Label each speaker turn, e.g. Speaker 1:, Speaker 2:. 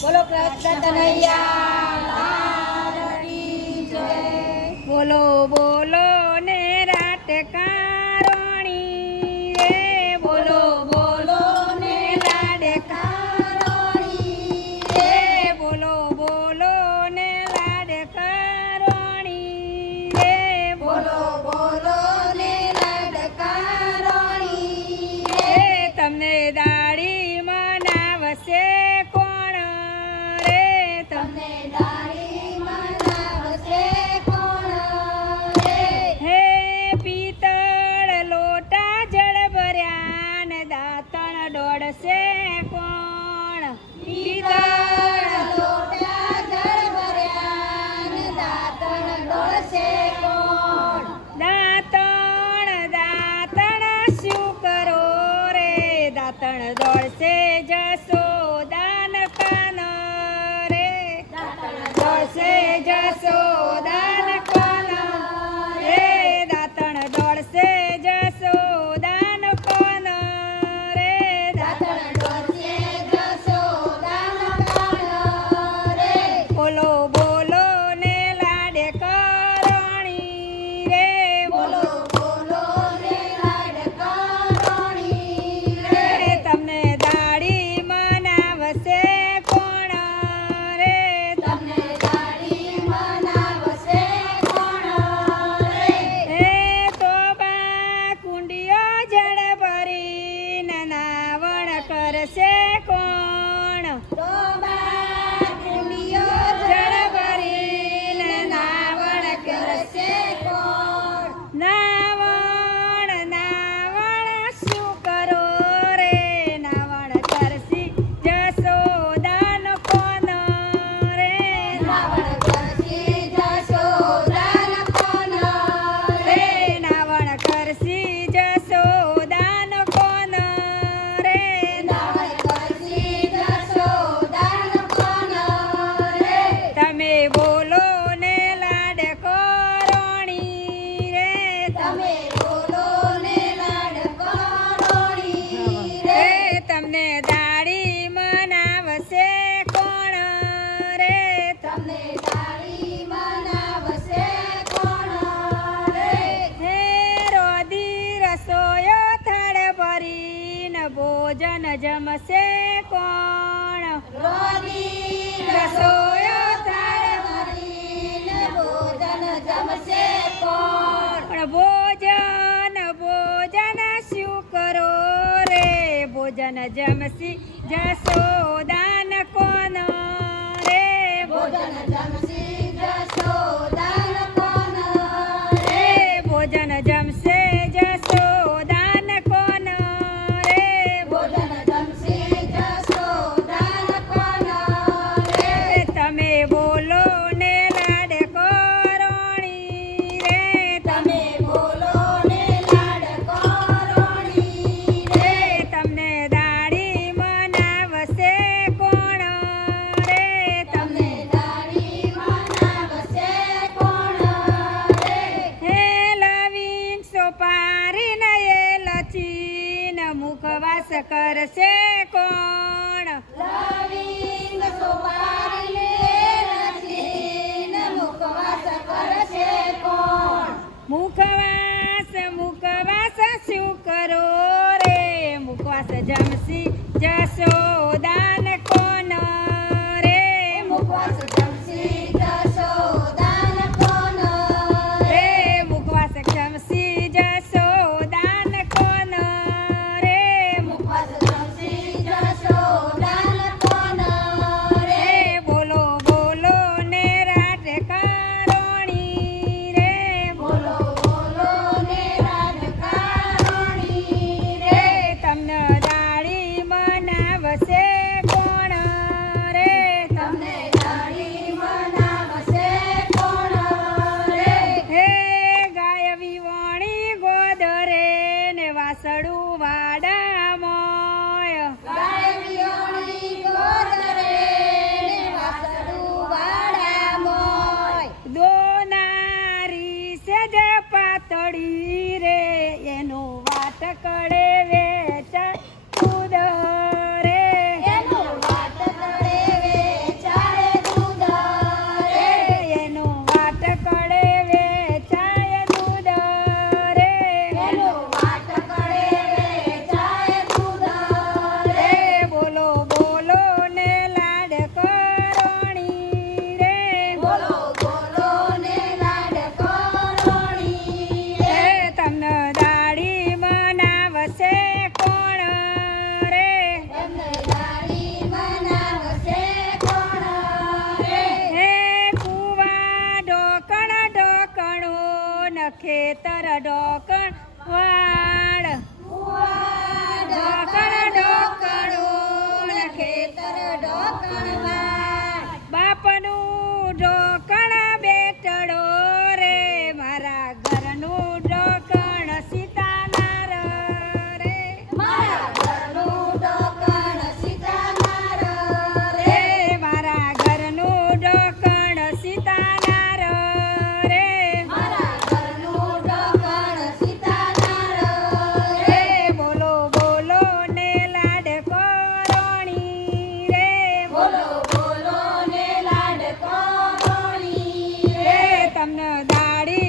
Speaker 1: બોલો કૃષ્ણ કનૈયા
Speaker 2: બોલો બોલો. gracias. Bravo. કયો થાળ ભરીને ભોજન જમશે કોણ?
Speaker 1: રસોયો થાળ ભરીને ભોજન જમશે કોણ?
Speaker 2: ભોજન ભોજન શું કરો રે? ભોજન જમસી
Speaker 1: જસો દાન કોણ રે?
Speaker 2: ભોજન જમસી જસો સુખવાસ કરશે કોણ?
Speaker 1: મુખવાસ કરશે કોણ?
Speaker 2: મુખવાસ મુખવાસ શું કરો રે? મુખવાસ જમસી
Speaker 1: જશો ಸಕಳೆ
Speaker 2: ખેતર ઢોકણ વાળ পারে